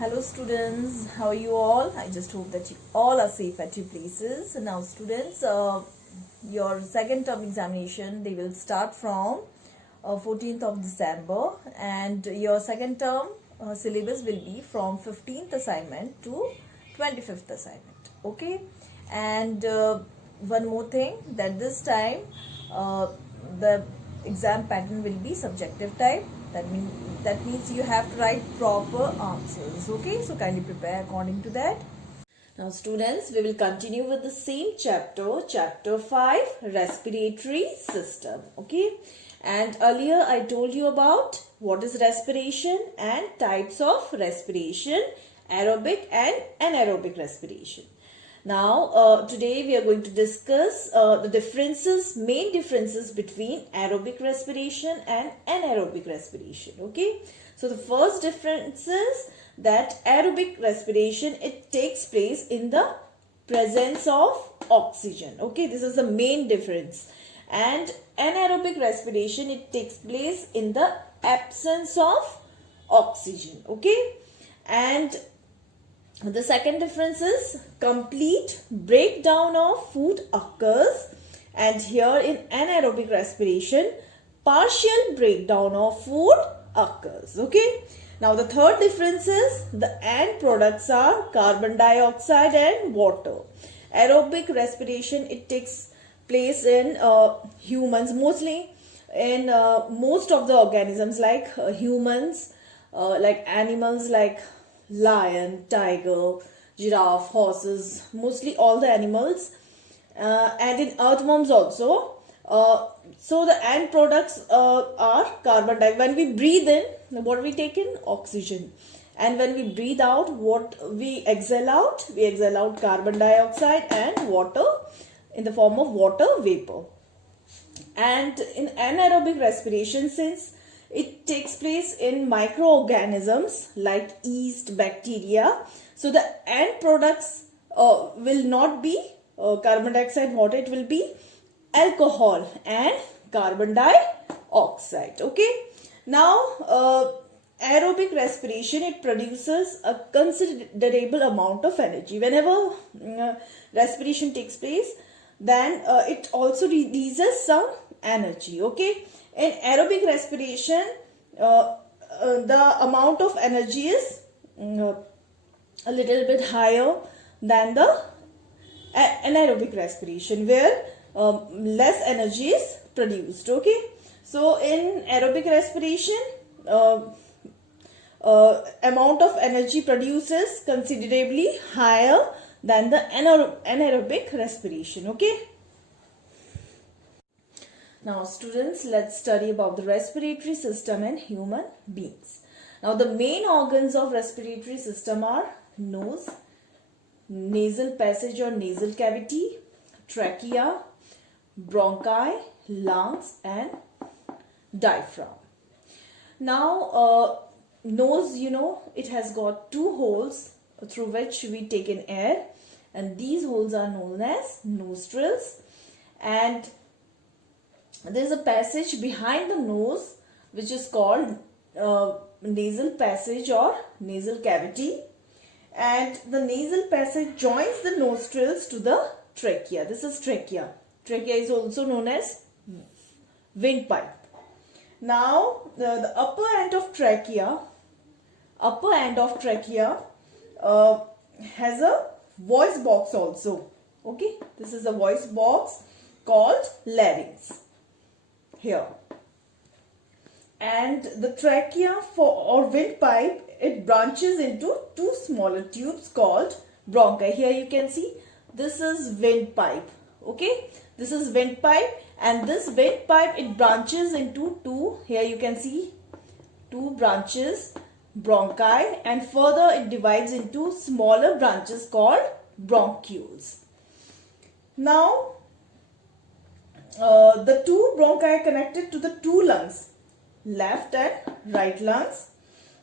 Hello students, how are you all? I just hope that you all are safe at your places. Now students, your second term examination, they will start from 14th of December, and your second term syllabus will be from 15th assignment to 25th assignment. Okay, and one more thing, that this time the exam pattern will be subjective type. That means you have to write proper answers. Okay, so kindly prepare according to that. Now students, we will continue with the same chapter, chapter 5, respiratory system. Okay, and earlier I told you about what is respiration and types of respiration, aerobic and anaerobic respiration. Now today we are going to discuss the main differences between aerobic respiration and anaerobic respiration. Okay, so the first difference is that aerobic respiration, it takes place in the presence of oxygen. Okay, this is the main difference. And anaerobic respiration, it takes place in the absence of oxygen. Okay, and the second difference is complete breakdown of food occurs, and here in anaerobic respiration, partial breakdown of food occurs. Okay, now the third difference is the end products are carbon dioxide and water. Aerobic respiration, it takes place in humans, mostly in most of the organisms, like humans, like animals like lion, tiger, giraffe, horses, mostly all the animals, and in earthworms also. So the end products are carbon dioxide. When we breathe in, what we take in? Oxygen. And when we breathe out, what we exhale out? We exhale out carbon dioxide and water in the form of water vapor. And in anaerobic respiration, since it takes place in microorganisms like yeast, bacteria, so the end products will not be carbon dioxide, water, it will be alcohol and carbon dioxide. Okay, now aerobic respiration, it produces a considerable amount of energy. Whenever respiration takes place, then it also releases some energy. Okay, in aerobic respiration, the amount of energy is a little bit higher than the anaerobic respiration, where less energy is produced. Okay, so in aerobic respiration, amount of energy produced is considerably higher than the anaerobic respiration. Okay, now students, let's study about the respiratory system in human beings. Now the main organs of respiratory system are nose, nasal passage or nasal cavity, trachea, bronchi, lungs and diaphragm. Now nose, you know, it has got two holes through which we take in air, and these holes are known as nostrils, and there is a passage behind the nose which is called nasal passage or nasal cavity, and the nasal passage joins the nostrils to the trachea. This is trachea. Trachea is also known as windpipe. Now the upper end of trachea has a voice box also. Okay, this is a voice box called larynx here, and the trachea or windpipe, it branches into two smaller tubes called bronchi. Here you can see this is windpipe. Okay, this is windpipe, and this windpipe, it branches into two. Here you can see two branches, bronchi, and further it divides into smaller branches called bronchioles. Now the two bronchi are connected to the two lungs, left and right lungs,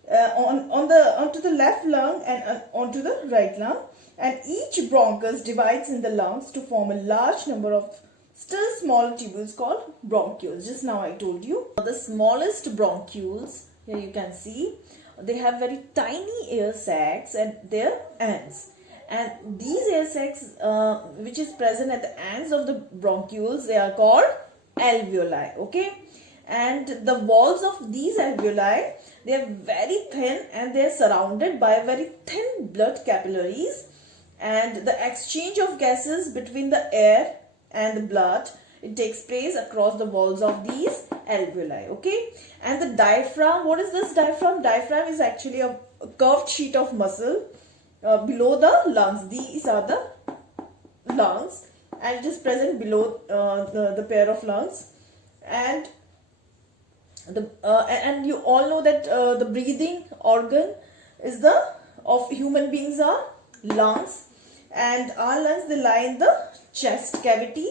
onto the left lung and onto the right lung, and each bronchus divides in the lungs to form a large number of still smaller tubules called bronchioles. Just now I told you. The smallest bronchioles, here you can see, they have very tiny air sacs at their ends. And these air sacs, which is present at the ends of the bronchioles, they are called alveoli. Okay, and the walls of these alveoli, they are very thin and they are surrounded by very thin blood capillaries, and the exchange of gases between the air and the blood, it takes place across the walls of these alveoli. Okay, and the diaphragm, what is this diaphragm? Diaphragm is actually a curved sheet of muscle below the lungs. These are the lungs, and it is present below the pair of lungs. And and you all know that the breathing organ is of human beings are lungs, and our lungs, they lie in the chest cavity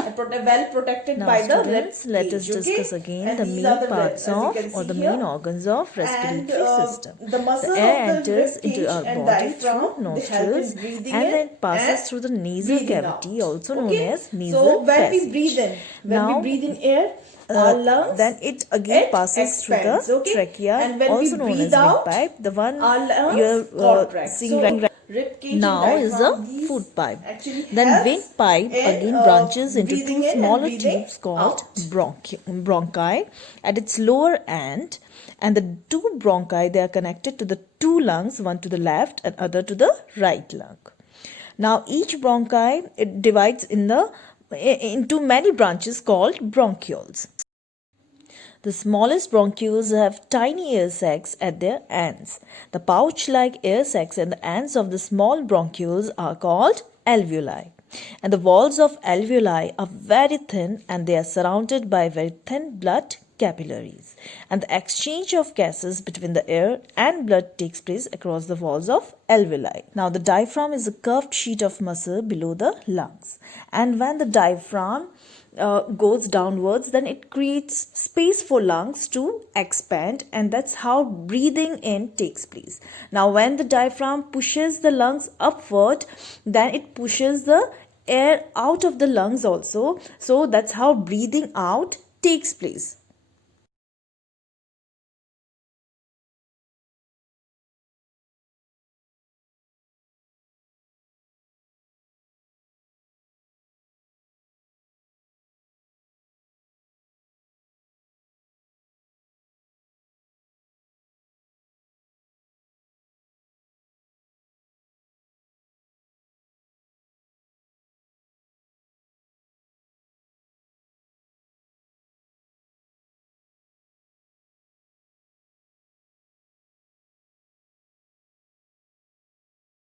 and well protected Now, by the students, rib let cage, us discuss okay? again And the these main are the parts as you of can or see the here. main organs of respiratory And system. the muscles The air of the enters rib into cage our and body diaphragm, through they help in nostrils breathing and in then passes and through the nasal breathing cavity, out. also known Okay? as nasal So when passage. we breathe in, Now, we breathe in air, our lungs, then it again passes through the expands, okay? trachea, And when also we known breathe as out, windpipe, the one our lungs you're contract. seeing So right rib cage now and is diaphragm, the these food pipe. actually Then helps windpipe in again branches into breathing two in and smaller breathing tubes called out. bronchi at its lower end, and the two bronchi, they are connected to the two lungs, one to the left and other to the right lung. Now each bronchi, it divides into many branches called bronchioles. The smallest bronchioles have tiny air sacs at their ends. The pouch-like air sacs at the ends of the small bronchioles are called alveoli. And the walls of alveoli are very thin and they are surrounded by very thin blood capillaries. And the exchange of gases between the air and blood takes place across the walls of alveoli. Now the diaphragm is a curved sheet of muscle below the lungs. And when the diaphragm goes downwards, then it creates space for lungs to expand, and that's how breathing in takes place. Now when the diaphragm pushes the lungs upward, then it pushes the air out of the lungs also, so that's how breathing out takes place.